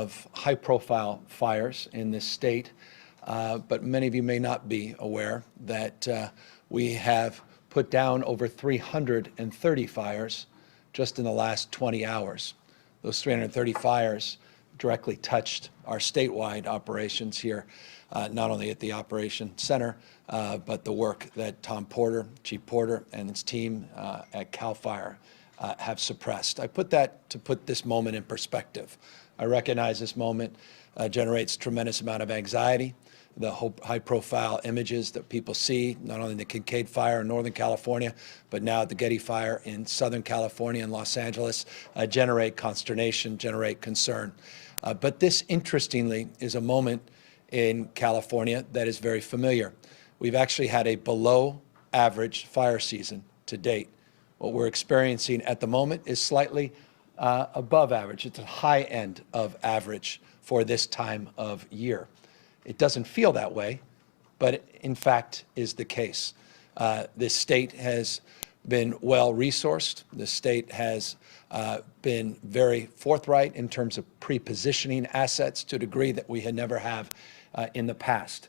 of high-profile fires in this state, but many of you may not be aware that we have put down over 330 fires just in the last 20 hours. Those 330 fires directly touched our statewide operations here, not only at the Operation Center, but the work that Tom Porter, Chief Porter, and his team at CAL FIRE have suppressed. I put that to put this moment in perspective. I recognize this moment generates tremendous amount of anxiety. The high-profile images that people see, not only in the Kincade Fire in Northern California, but now the Getty Fire in Southern California and Los Angeles, generate consternation, generate concern. But this, interestingly, is a moment in California that is very familiar. We've actually had a below-average fire season to date. What we're experiencing at the moment is slightly above average. It's a high end of average for this time of year. It doesn't feel that way, but it, in fact, is the case. This state has been well resourced. The state has been very forthright in terms of pre-positioning assets to a degree that we had never have in the past.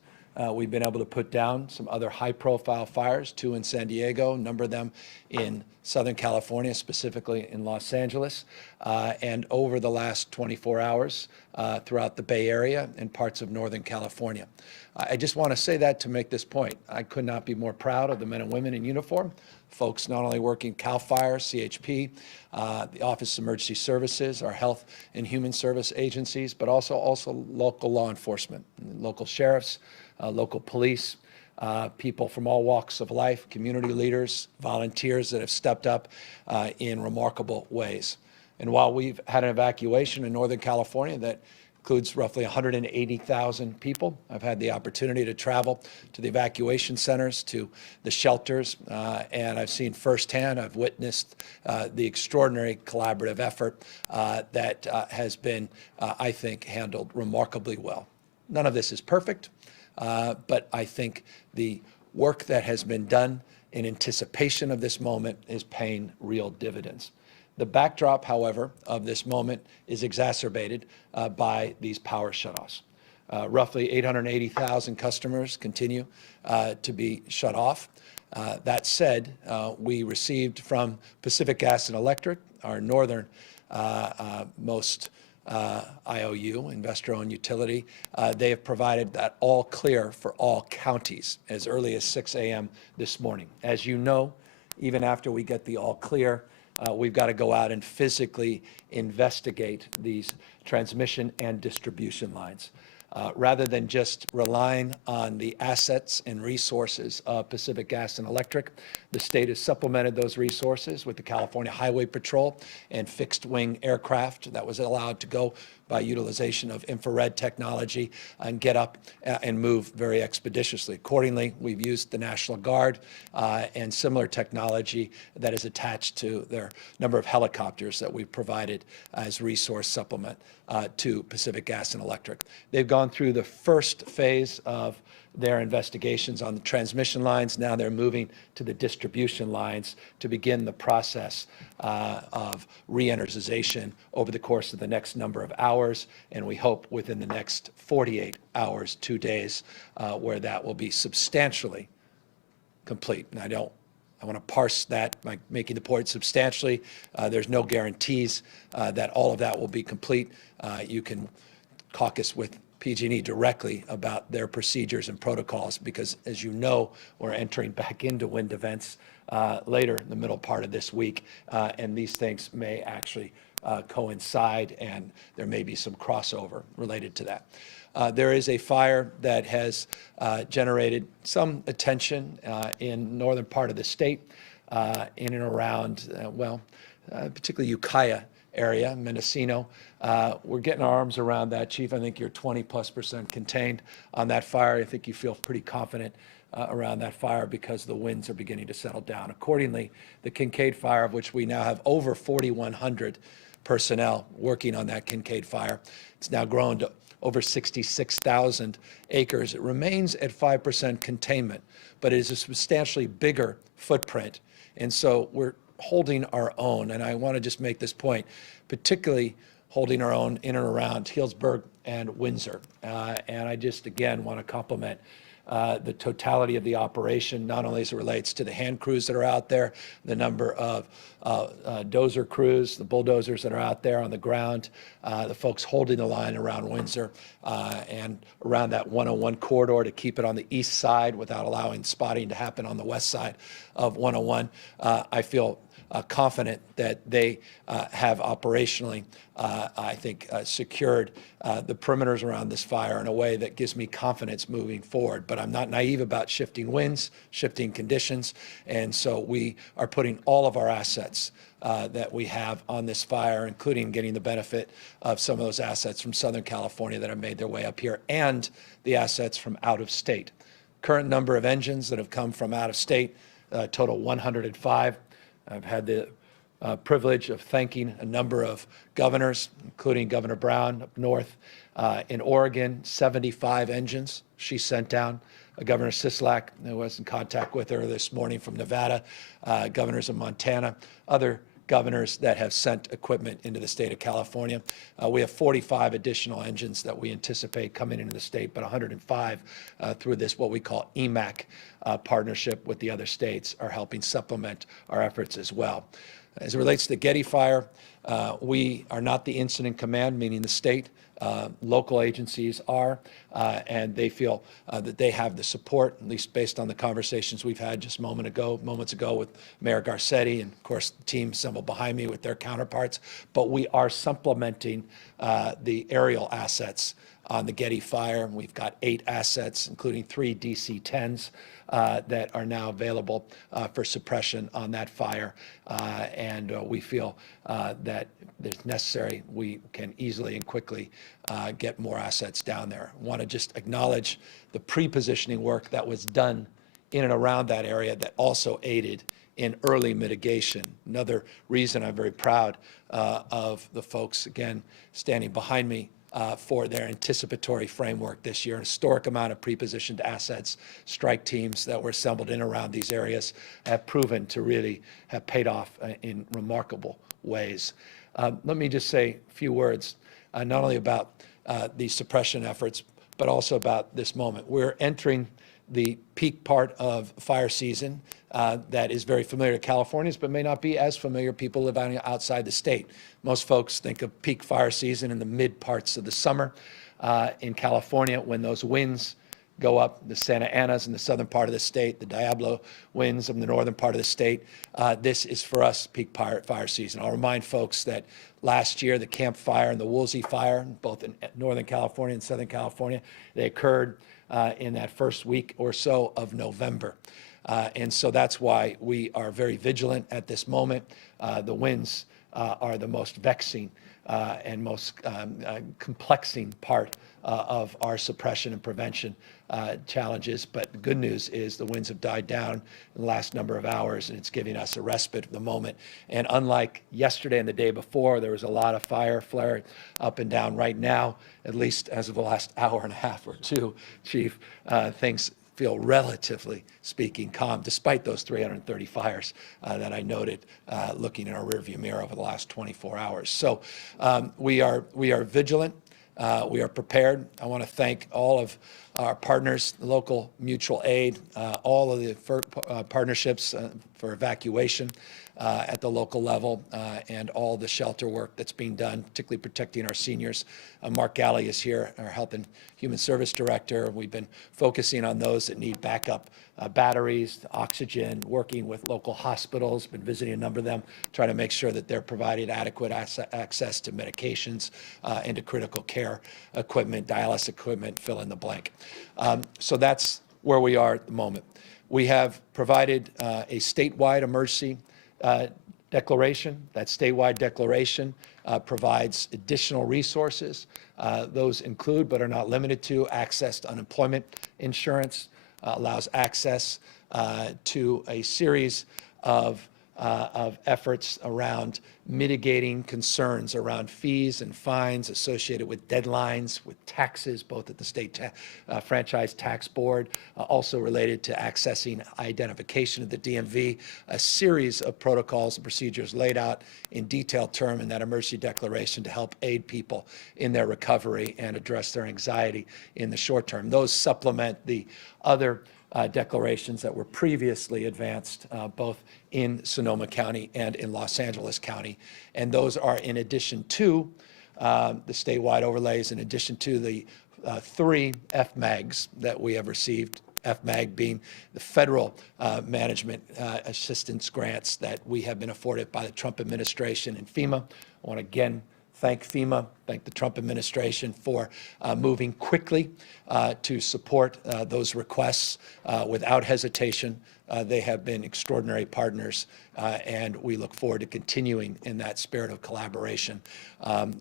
We've been able to put down some other high-profile fires, 2 in San Diego, a number of them in Southern California, specifically in Los Angeles, and over the last 24 hours throughout the Bay Area and parts of Northern California. I just want to say that to make this point. I could not be more proud of the men and women in uniform, folks not only working CAL FIRE, CHP, the Office of Emergency Services, our health and human service agencies, but also local law enforcement, local sheriffs, local police, people from all walks of life, community leaders, volunteers that have stepped up in remarkable ways. And while we've had an evacuation in Northern California that includes roughly 180,000 people, I've had the opportunity to travel to the evacuation centers, to the shelters, and I've seen firsthand, I've witnessed the extraordinary collaborative effort that has been, I think, handled remarkably well. None of this is perfect. But I think the work that has been done in anticipation of this moment is paying real dividends. The backdrop, however, of this moment is exacerbated by these power shutoffs. Roughly 880,000 customers continue to be shut off. That said, we received from Pacific Gas and Electric, our northern most IOU, investor-owned utility. They have provided that all clear for all counties as early as 6 a.m. this morning. As you know, even after we get the all clear, we've got to go out and physically investigate these transmission and distribution lines. Rather than just relying on the assets and resources of Pacific Gas and Electric, the state has supplemented those resources with the California Highway Patrol and fixed-wing aircraft that was allowed to go by utilization of infrared technology and get up and move very expeditiously. Accordingly, we've used the National Guard and similar technology that is attached to their number of helicopters that we've provided as resource supplement to Pacific Gas and Electric. They've gone through the first phase of their investigations on the transmission lines. Now they're moving to the distribution lines to begin the process of re-energization over the course of the next number of hours, and we hope within the next 48 hours, 2 days, where that will be substantially complete. And I want to parse that by making the point substantially. There's no guarantees that all of that will be complete. You can caucus with PG&E directly about their procedures and protocols because, as you know, we're entering back into wind events later in the middle part of this week, and these things may actually coincide, and there may be some crossover related to that. There is a fire that has generated some attention in northern part of the state, in and around, particularly Ukiah area, Mendocino. We're getting our arms around that, Chief. I think you're 20+% contained on that fire. I think you feel pretty confident around that fire because the winds are beginning to settle down. Accordingly, the Kincade Fire, of which we now have over 4,100 personnel working on that Kincade Fire, it's now grown to over 66,000 acres. It remains at 5% containment, but it is a substantially bigger footprint. And so we're holding our own. And I want to just make this point, particularly holding our own in and around Healdsburg and Windsor. And I just, again, want to compliment the totality of the operation, not only as it relates to the hand crews that are out there, the number of dozer crews, the bulldozers that are out there on the ground, the folks holding the line around Windsor and around that 101 corridor to keep it on the east side without allowing spotting to happen on the west side of 101. I feel confident that they have operationally, I think, secured the perimeters around this fire in a way that gives me confidence moving forward. But I'm not naive about shifting winds, shifting conditions, and so we are putting all of our assets that we have on this fire, including getting the benefit of some of those assets from Southern California that have made their way up here, and the assets from out of state. Current number of engines that have come from out of state, total 105. I've had the privilege of thanking a number of governors, including Governor Brown up north. In Oregon, 75 engines she sent down. Governor Sisolak, who was in contact with her this morning from Nevada, governors of Montana, other governors that have sent equipment into the state of California. We have 45 additional engines that we anticipate coming into the state, but 105 through this, what we call EMAC partnership with the other states, are helping supplement our efforts as well. As it relates to the Getty Fire, we are not the incident command, meaning the state. Local agencies are, and they feel that they have the support, at least based on the conversations we've had just moments ago with Mayor Garcetti and, of course, the team assembled behind me with their counterparts. But we are supplementing the aerial assets on the Getty Fire. We've got 8 assets, including 3 DC-10s that are now available for suppression on that fire. And we feel that if necessary, we can easily and quickly get more assets down there. I want to just acknowledge the pre-positioning work that was done in and around that area that also aided in early mitigation. Another reason I'm very proud of the folks, again, standing behind me for their anticipatory framework this year. An historic amount of pre-positioned assets, strike teams that were assembled in and around these areas have proven to really have paid off in remarkable ways. Let me just say a few words, not only about these suppression efforts, but also about this moment. We're entering the peak part of fire season that is very familiar to Californians, but may not be as familiar to people living outside the state. Most folks think of peak fire season in the mid parts of the summer in California, when those winds go up, the Santa Anas in the southern part of the state, the Diablo winds in the northern part of the state. This is, for us, peak fire season. I'll remind folks that last year, the Camp Fire and the Woolsey Fire, both in Northern California and Southern California, they occurred in that first week or so of November. And so that's why we are very vigilant at this moment. The winds are the most vexing and most complexing part of our suppression and prevention challenges. But the good news is the winds have died down in the last number of hours, and it's giving us a respite at the moment. And unlike yesterday and the day before, there was a lot of fire flaring up and down. Right now, at least as of the last hour and a half or two, Chief, things feel, relatively speaking, calm, despite those 330 fires that I noted looking in our rearview mirror over the last 24 hours. So we are vigilant. We are prepared. I want to thank all of our partners, local mutual aid, all of the partnerships for evacuation at the local level, and all the shelter work that's being done, particularly protecting our seniors. Mark Galley is here, our Health and Human Service Director. We've been focusing on those that need backup batteries, oxygen, working with local hospitals, been visiting a number of them, trying to make sure that they're providing adequate access to medications and to critical care equipment, dialysis equipment, fill in the blank. So that's where we are at the moment. We have provided a statewide emergency declaration. That statewide declaration provides additional resources. Those include, but are not limited to, access to unemployment insurance, allows access to a series of of efforts around mitigating concerns around fees and fines associated with deadlines, with taxes, both at the state franchise tax board, also related to accessing identification of the DMV, a series of protocols and procedures laid out in detailed term in that emergency declaration to help aid people in their recovery and address their anxiety in the short term. Those supplement the other declarations that were previously advanced both in Sonoma County and in Los Angeles County. And those are in addition to the statewide overlays, in addition to the 3 FMAGs that we have received, FMAG being the federal management assistance grants that we have been afforded by the Trump administration and FEMA. I want to again thank FEMA, thank the Trump administration for moving quickly to support those requests without hesitation. They have been extraordinary partners, and we look forward to continuing in that spirit of collaboration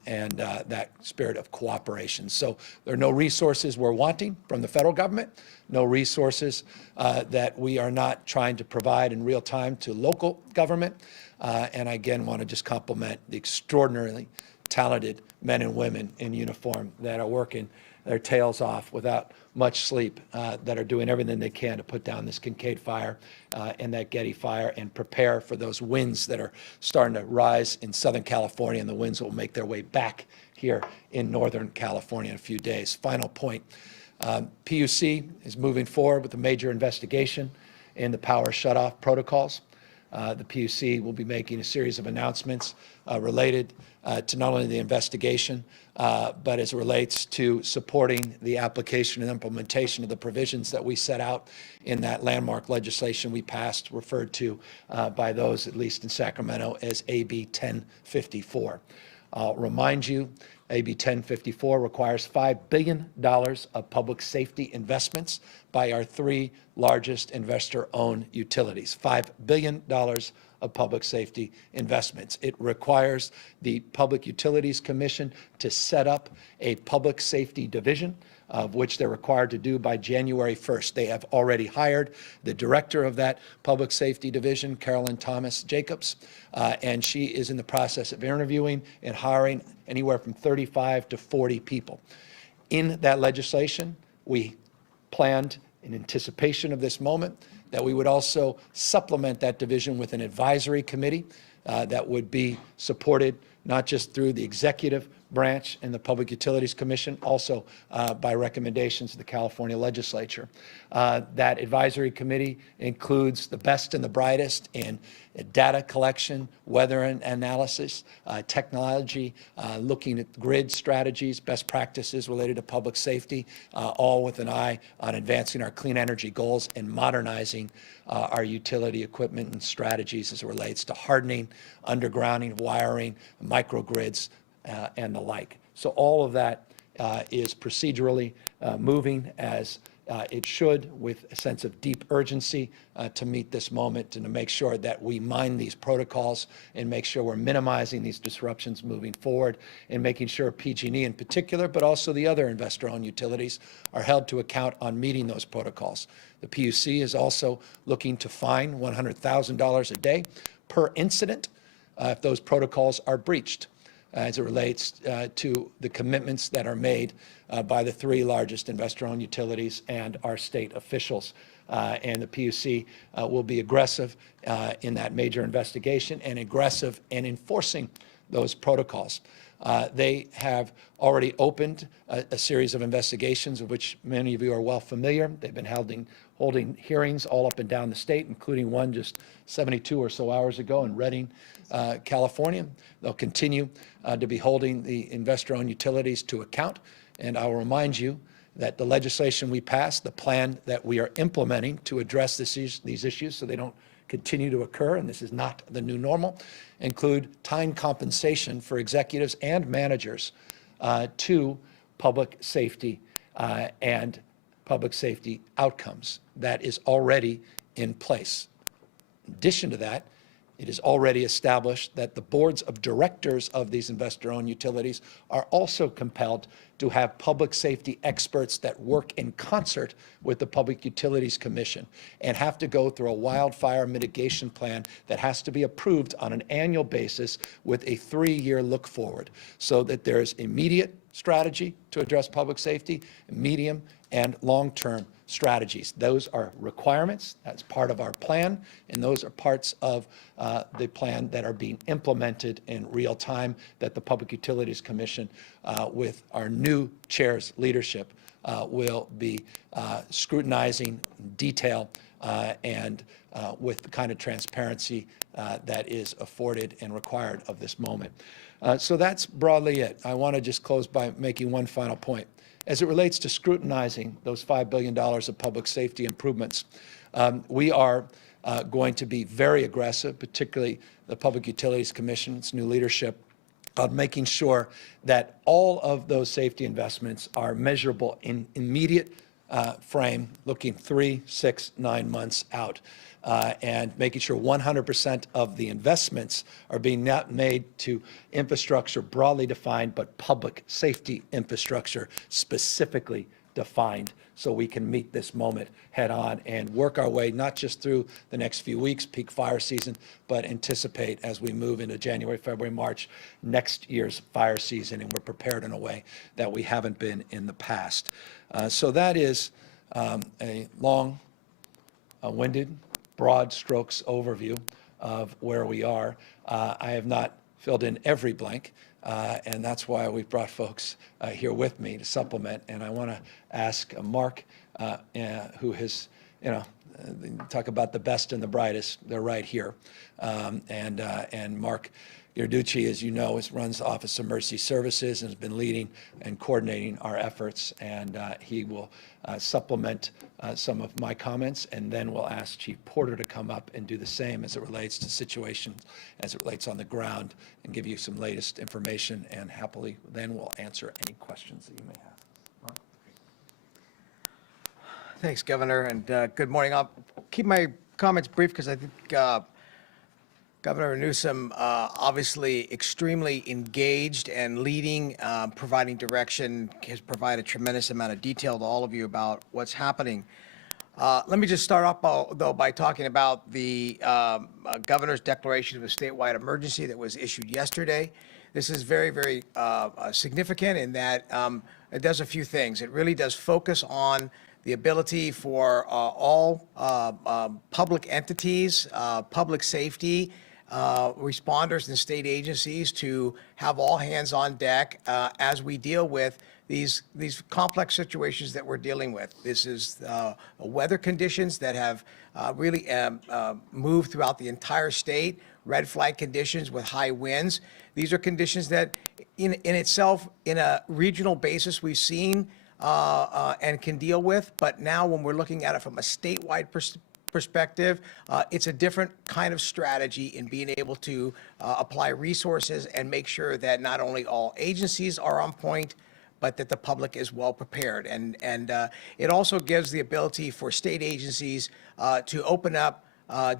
and that spirit of cooperation. So there are no resources we're wanting from the federal government, no resources that we are not trying to provide in real time to local government. And I again want to just compliment the extraordinarily talented men and women in uniform that are working their tails off without much sleep, that are doing everything they can to put down this Kincade Fire and that Getty Fire and prepare for those winds that are starting to rise in Southern California, and the winds will make their way back here in Northern California in a few days. Final point, PUC is moving forward with a major investigation in the power shutoff protocols. The PUC will be making a series of announcements related to not only the investigation, but as it relates to supporting the application and implementation of the provisions that we set out in that landmark legislation we passed, referred to by those, at least in Sacramento, as AB 1054. I'll remind you, AB 1054 requires $5 billion of public safety investments by our 3 largest investor-owned utilities. $5 billion of public safety investments. It requires the Public Utilities Commission to set up a public safety division, of which they're required to do by January 1st. They have already hired the director of that public safety division, Carolyn Thomas Jacobs, and she is in the process of interviewing and hiring anywhere from 35 to 40 people. In that legislation, we planned, in anticipation of this moment, that we would also supplement that division with an advisory committee that would be supported not just through the executive branch and the Public Utilities Commission, also by recommendations of the California legislature. That advisory committee includes the best and the brightest in data collection, weather analysis, technology, looking at grid strategies, best practices related to public safety, all with an eye on advancing our clean energy goals and modernizing our utility equipment and strategies as it relates to hardening, undergrounding, wiring, microgrids, and the like. So all of that is procedurally moving as it should, with a sense of deep urgency to meet this moment and to make sure that we mind these protocols and make sure we're minimizing these disruptions moving forward, and making sure PG&E in particular, but also the other investor-owned utilities, are held to account on meeting those protocols. The PUC is also looking to fine $100,000 a day per incident if those protocols are breached, as it relates to the commitments that are made by the 3 largest investor-owned utilities and our state officials. And the PUC will be aggressive in that major investigation and aggressive in enforcing those protocols. They have already opened a series of investigations, of which many of you are well familiar. They've been holding hearings all up and down the state, including one just 72 or so hours ago in Redding, California. They'll continue to be holding the investor-owned utilities to account. And I'll remind you that the legislation we passed, the plan that we are implementing to address these issues so they don't continue to occur, and this is not the new normal, include time compensation for executives and managers to public safety and public safety outcomes. That is already in place. In addition to that, It is already established that the boards of directors of these investor-owned utilities are also compelled to have public safety experts that work in concert with the Public Utilities Commission and have to go through a wildfire mitigation plan that has to be approved on an annual basis with a 3-year look forward, so that there's immediate strategy to address public safety, medium and long-term strategies. Those are requirements. That's part of our plan, and those are parts of the plan that are being implemented in real time that the Public Utilities Commission, with our new chair's leadership, will be scrutinizing in detail and with the kind of transparency that is afforded and required of this moment. So that's broadly it. I want to just close by making one final point. As it relates to scrutinizing those $5 billion of public safety improvements, we are going to be very aggressive, particularly the Public Utilities Commission, its new leadership, of making sure that all of those safety investments are measurable in immediate frame, looking 3, 6, 9 months out. And making sure 100% of the investments are being not made to infrastructure broadly defined, but public safety infrastructure specifically defined, so we can meet this moment head on and work our way not just through the next few weeks, peak fire season, but anticipate as we move into January, February, March, next year's fire season, and we're prepared in a way that we haven't been in the past. So that is a long-winded, broad strokes overview of where we are. I have not filled in every blank, and that's why we've brought folks here with me to supplement. And I want to ask Mark, who has, talk about the best and the brightest, they're right here. And Mark Iarducci, as you know, runs the Office of Emergency Services and has been leading and coordinating our efforts, and he will supplement some of my comments, and then we'll ask Chief Porter to come up and do the same as it relates to situation, as it relates on the ground, and give you some latest information, and happily then we'll answer any questions that you may have. Mark? Thanks, Governor, and good morning. I'll keep my comments brief because I think Governor Newsom obviously extremely engaged and leading, providing direction, has provided a tremendous amount of detail to all of you about what's happening. Let me just start off, though, by talking about the governor's declaration of a statewide emergency that was issued yesterday. This is very, very significant in that it does a few things. It really does focus on the ability for all public entities, public safety, responders and state agencies to have all hands on deck as we deal with these complex situations that we're dealing with. This is weather conditions that have really moved throughout the entire state, red flag conditions with high winds. These are conditions that in itself, in a regional basis, we've seen and can deal with, but now when we're looking at it from a statewide perspective, it's a different kind of strategy in being able to apply resources and make sure that not only all agencies are on point, but that the public is well prepared. And it also gives the ability for state agencies to open up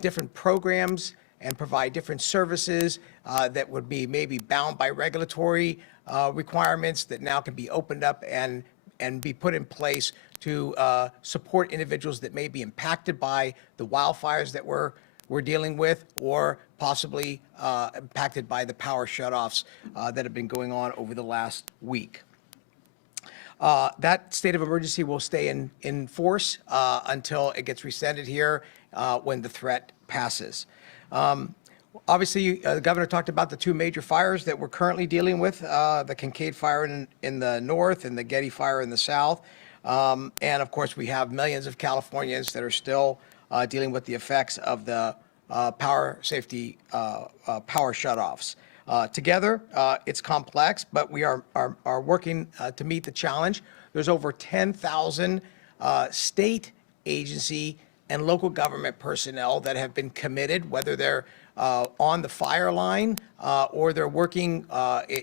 different programs and provide different services that would be maybe bound by regulatory requirements that now can be opened up and be put in place to support individuals that may be impacted by the wildfires that we're dealing with, or possibly impacted by the power shutoffs that have been going on over the last week. That state of emergency will stay in force until it gets rescinded here when the threat passes. Obviously, the governor talked about the two major fires that we're currently dealing with, the Kincade Fire in the north and the Getty Fire in the south. And of course, we have millions of Californians that are still dealing with the effects of the power safety, power shutoffs. Together, it's complex, but we are working to meet the challenge. There's over 10,000 state agency and local government personnel that have been committed, whether they're on the fire line or they're working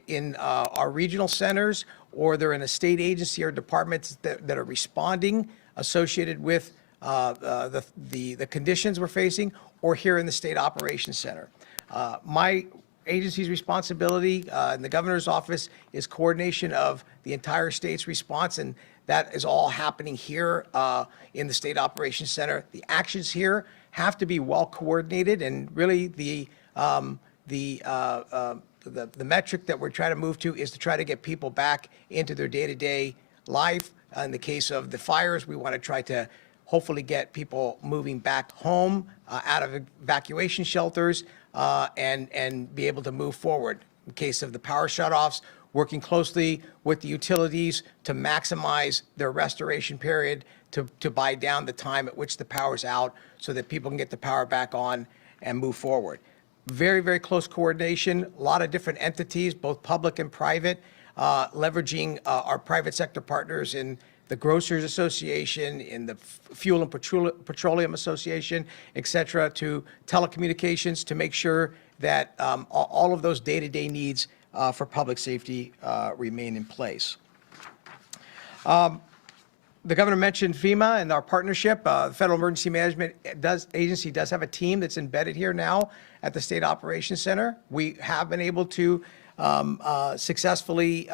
in our regional centers, or they're in a state agency or departments that are responding associated with the conditions we're facing, or here in the State Operations Center. My agency's responsibility in the governor's office is coordination of the entire state's response, and that is all happening here in the State Operations Center. The actions here have to be well coordinated, and really the metric that we're trying to move to is to try to get people back into their day-to-day life. In the case of the fires, we want to try to hopefully get people moving back home out of evacuation shelters and be able to move forward. In case of the power shutoffs, working closely with the utilities to maximize their restoration period, to buy down the time at which the power's out so that people can get the power back on and move forward. Very, very close coordination, a lot of different entities, both public and private, leveraging our private sector partners in the Grocers Association, in the Fuel and Petroleum Association, et cetera, to telecommunications to make sure that all of those day-to-day needs for public safety remain in place. The governor mentioned FEMA and our partnership. The Federal Emergency Management Agency does have a team that's embedded here now at the State Operations Center. We have been able to successfully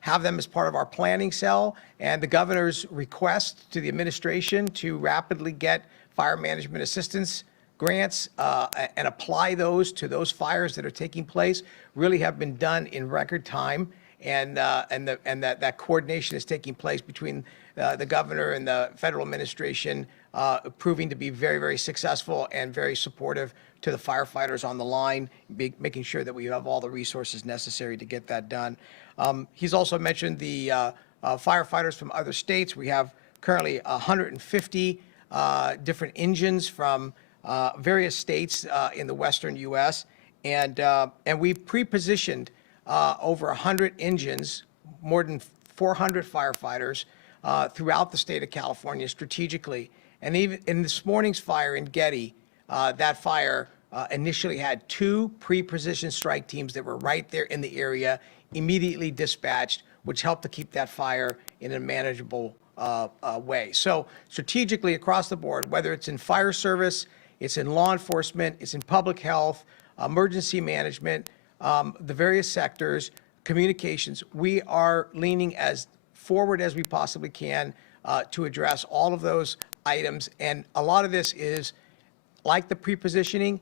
have them as part of our planning cell, and the governor's request to the administration to rapidly get fire management assistance grants and apply those to those fires that are taking place really have been done in record time, and that coordination is taking place between the governor and the federal administration, proving to be very, very successful and very supportive to the firefighters on the line, making sure that we have all the resources necessary to get that done. He's also mentioned the firefighters from other states. We have currently 150 different engines from various states in the western U.S., and we've pre-positioned over 100 engines, more than 400 firefighters throughout the state of California strategically. And even in this morning's fire in Getty, that fire initially had 2 pre-positioned strike teams that were right there in the area, immediately dispatched, which helped to keep that fire in a manageable way. So strategically across the board, whether it's in fire service, it's in law enforcement, it's in public health, emergency management, the various sectors, communications, we are leaning as forward as we possibly can to address all of those items. And a lot of this is, like the pre-positioning,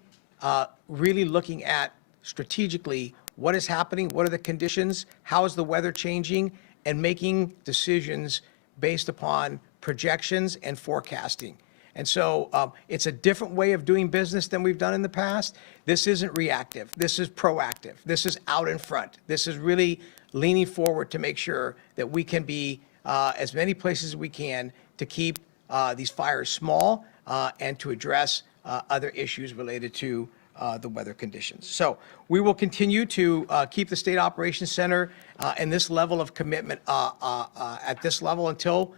really looking at strategically what is happening, what are the conditions, how is the weather changing, and making decisions based upon projections and forecasting. And so it's a different way of doing business than we've done in the past. This isn't reactive. This is proactive. This is out in front. This is really leaning forward to make sure that we can be as many places as we can to keep these fires small and to address other issues related to the weather conditions. So we will continue to keep the State Operations Center and this level of commitment at this level until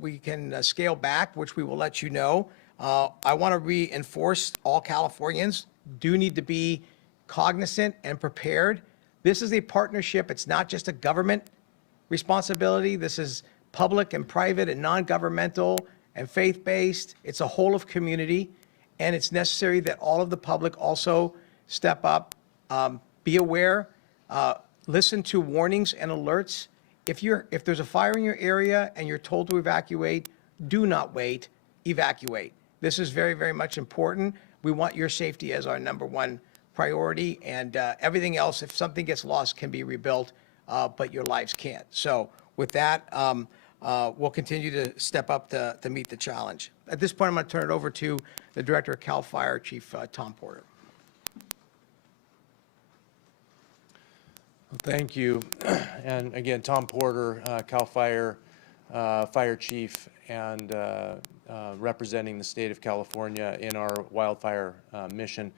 we can scale back, which we will let you know. I want to reinforce all Californians do need to be cognizant and prepared. This is a partnership. It's not just a government responsibility. This is public and private and non-governmental and faith-based. It's a whole of community, and it's necessary that all of the public also step up, be aware, listen to warnings and alerts. If there's a fire in your area and you're told to evacuate, do not wait, evacuate. This is very, very much important. We want your safety as our #1 priority, and everything else, if something gets lost, can be rebuilt, but your lives can't. So with that, we'll continue to step up to meet the challenge. At this point, I'm going to turn it over to the Director of CAL FIRE, Chief Tom Porter. Thank you. And again, Tom Porter, CAL FIRE Fire Chief, and representing the state of California in our wildfire mission.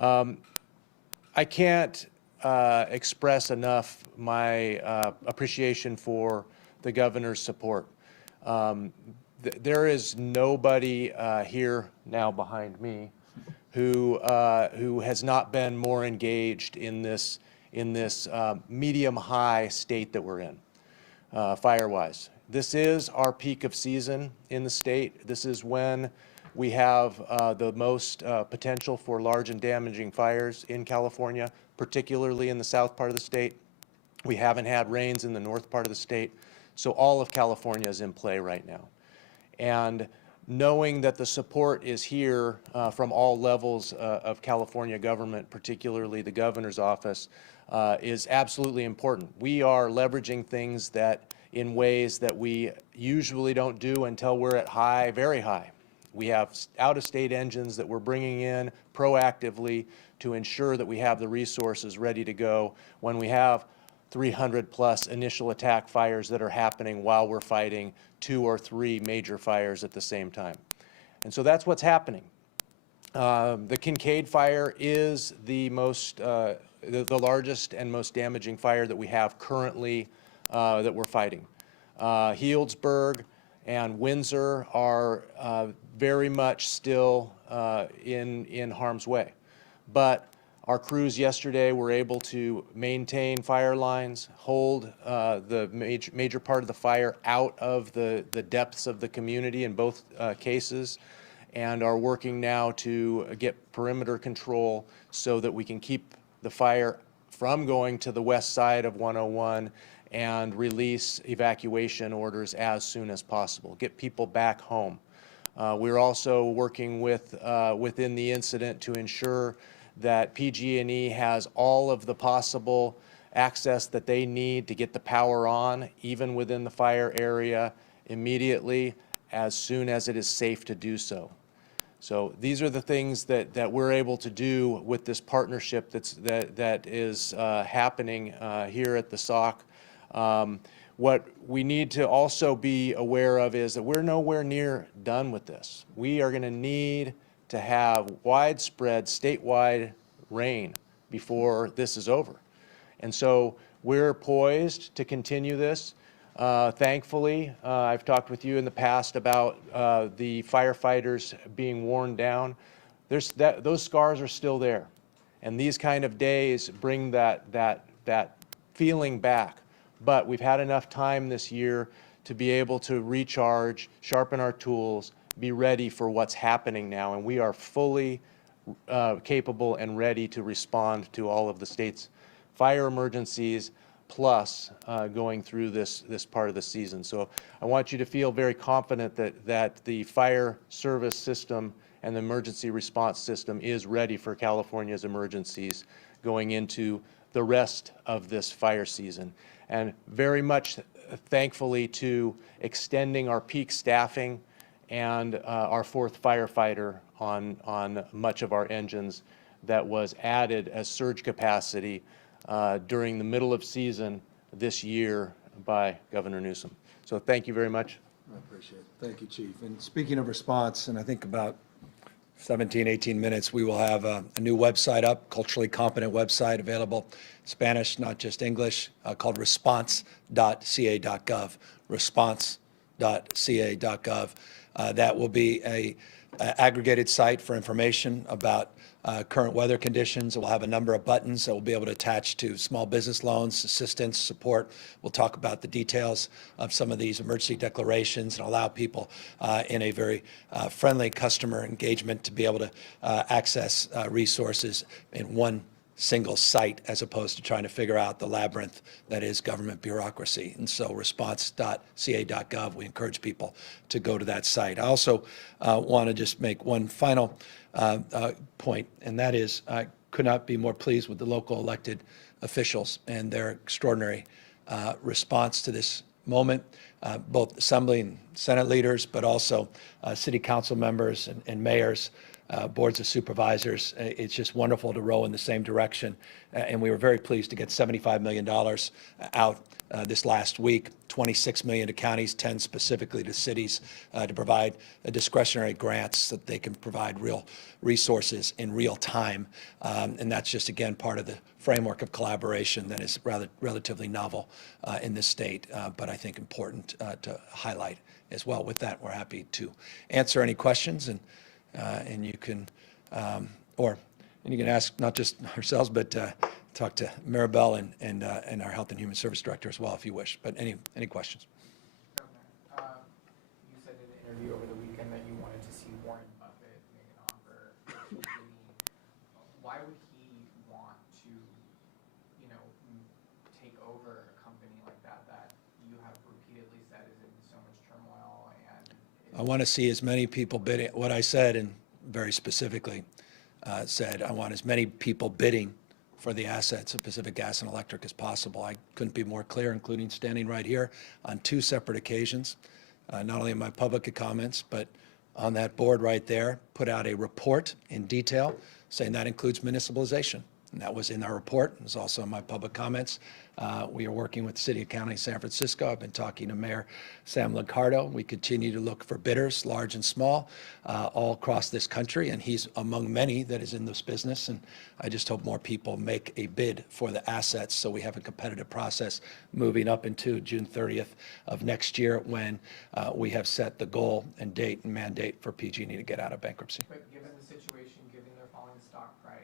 I can't express enough my appreciation for the governor's support. There is nobody here now behind me who has not been more engaged in this medium-high state that we're in, fire-wise. This is our peak of season in the state. This is when We have the most potential for large and damaging fires in California, particularly in the south part of the state. We haven't had rains in the north part of the state, so all of California is in play right now. And knowing that the support is here from all levels of California government, particularly the governor's office, is absolutely important. We are leveraging things that in ways that we usually don't do until we're at high, very high. We have out-of-state engines that we're bringing in proactively to ensure that we have the resources ready to go when we have 300+ initial attack fires that are happening while we're fighting 2 or 3 major fires at the same time. And so that's what's happening. The Kincade Fire is the largest and most damaging fire that we have currently that we're fighting. Healdsburg and Windsor are very much still in harm's way. But our crews yesterday were able to maintain fire lines, hold the major part of the fire out of the depths of the community in both cases, and are working now to get perimeter control so that we can keep the fire from going to the west side of 101 and release evacuation orders as soon as possible, get people back home. We're also working within the incident to ensure that PG&E has all of the possible access that they need to get the power on, even within the fire area, immediately as soon as it is safe to do so. So these are the things that we're able to do with this partnership that is happening here at the SOC. What we need to also be aware of is that we're nowhere near done with this. We are going to need to have widespread statewide rain before this is over. And so we're poised to continue this. Thankfully, I've talked with you in the past about the firefighters being worn down. Those scars are still there. And these kind of days bring that feeling back. But we've had enough time this year to be able to recharge, sharpen our tools, be ready for what's happening now. And we are fully capable and ready to respond to all of the state's fire emergencies, plus going through this part of the season. So I want you to feel very confident that the fire service system and the emergency response system is ready for California's emergencies going into the rest of this fire season. And very much thankfully to extending our peak staffing and our 4th firefighter on much of our engines that was added as surge capacity during the middle of season this year by Governor Newsom. So thank you very much. I appreciate it. Thank you, Chief. And speaking of response, and I think about 17, 18 minutes, we will have a new website up, culturally competent website available, Spanish, not just English, called response.ca.gov, response.ca.gov. That will be a aggregated site for information about current weather conditions. It will have a number of buttons that we'll be able to attach to small business loans, assistance, support. We'll talk about the details of some of these emergency declarations and allow people in a very friendly customer engagement to be able to access resources in one single site as opposed to trying to figure out the labyrinth that is government bureaucracy. And so response.ca.gov, we encourage people to go to that site. I also want to just make one final point, and that is I could not be more pleased with the local elected officials and their extraordinary response to this moment, both Assembly and Senate leaders, but also city council members and mayors, boards of supervisors. It's just wonderful to row in the same direction. And we were very pleased to get $75 million out this last week, $26 million to counties, 10 specifically to cities, to provide discretionary grants so that they can provide real resources in real time. And that's just, again, part of the framework of collaboration that is relatively novel in this state, but I think important to highlight as well. With that, we're happy to answer any questions, and you can ask not just ourselves, but talk to Maribel and our Health and Human Service Director as well if you wish. But any questions? Governor, you said in an interview over the weekend that you wanted to see Warren Buffett I want to see as many people bidding, what I said, and very specifically said, I want as many people bidding for the assets of Pacific Gas and Electric as possible. I couldn't be more clear, including standing right here on 2 separate occasions, not only in my public comments, but on that board right there, put out a report in detail saying that includes municipalization. And that was in our report. It was also in my public comments. We are working with the City and County of San Francisco. I've been talking to Mayor Sam Liccardo. We continue to look for bidders, large and small, all across this country, and he's among many that is in this business. And I just hope more people make a bid for the assets so we have a competitive process moving up into June 30th of next year when we have set the goal and date and mandate for PG&E to get out of bankruptcy. But given the situation, given their falling stock price,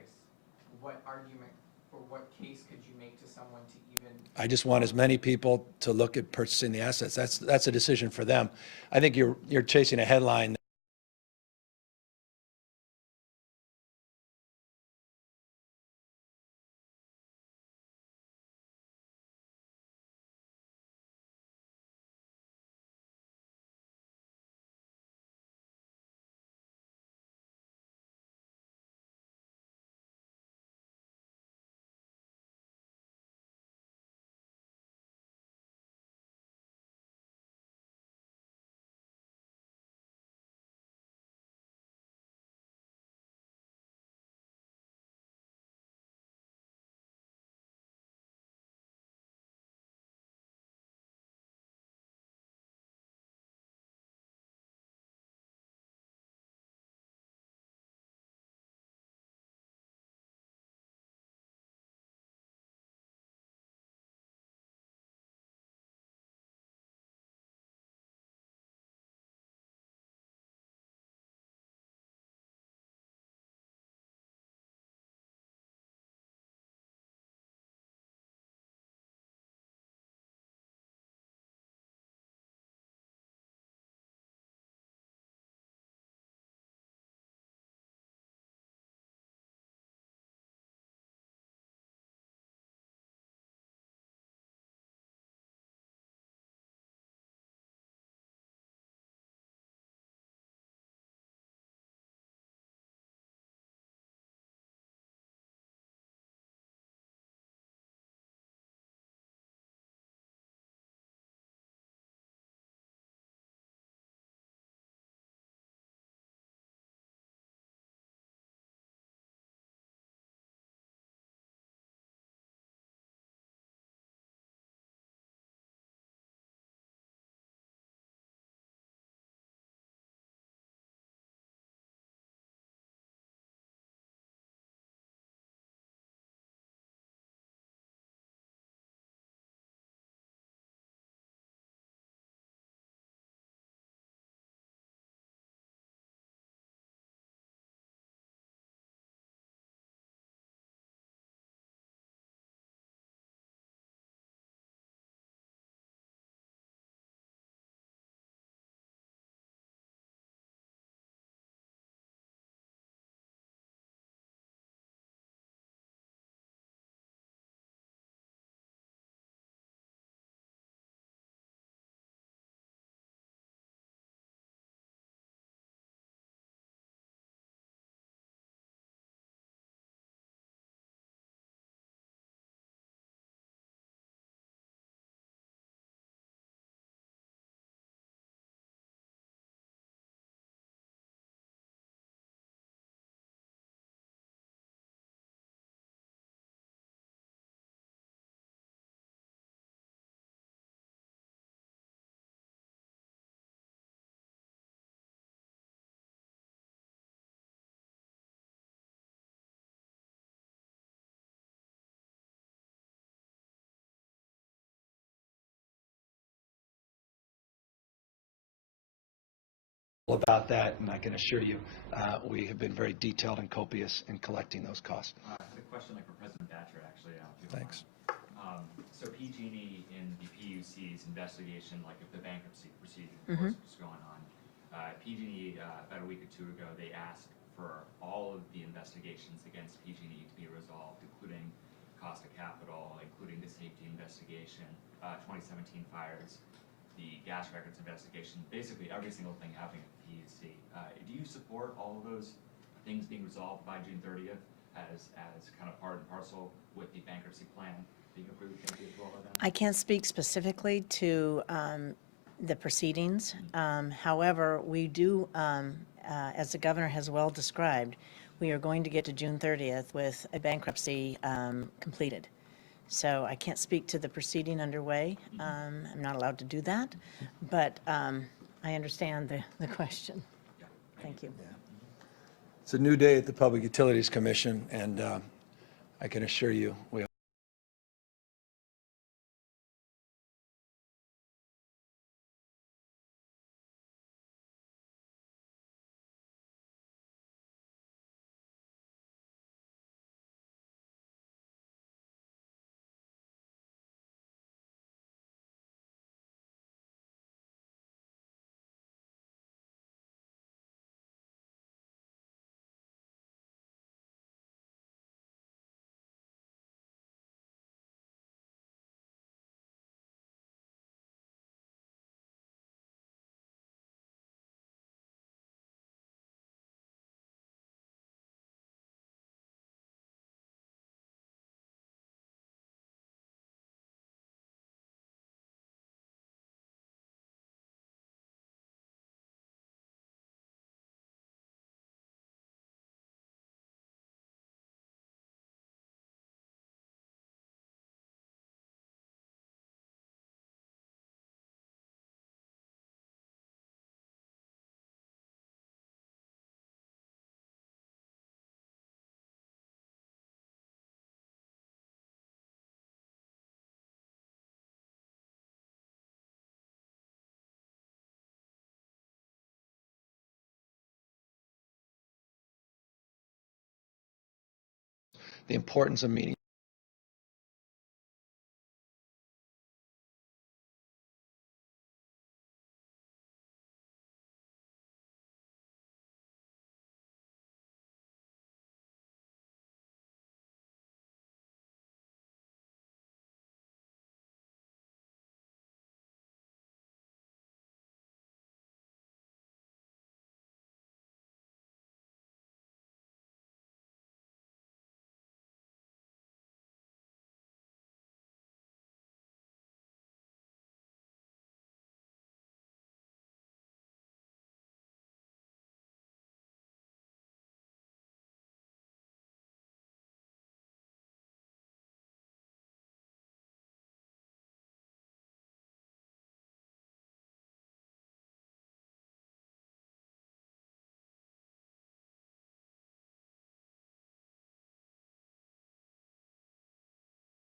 what argument or what case could you make to someone to even? I just want as many people to look at purchasing the assets. That's a decision for them. I think you're chasing a headline. About that, and I can assure you, we have been very detailed and copious in collecting those costs. I have a question for President Batcher, actually. If you don't Thanks. mind. So PG&E in the PUC's investigation, like if the bankruptcy procedure was going on, PG&E about a week or 2 ago, they asked for all of the investigations against PG&E to be resolved, including cost of capital, including the safety investigation, 2017 fires, the gas records investigation, basically every single thing happening at the PUC. Do you support all of those things being resolved by June 30th as kind of part and parcel with the bankruptcy plan being approved? Thank you as well. I can't speak specifically to the proceedings. However, we do, as the governor has well described, we are going to get to June 30th with a bankruptcy completed. So I can't speak to the proceeding underway. I'm not allowed to do that, but I understand the question. Thank you. It's a new day at the Public Utilities Commission, and I can assure you we the importance of meeting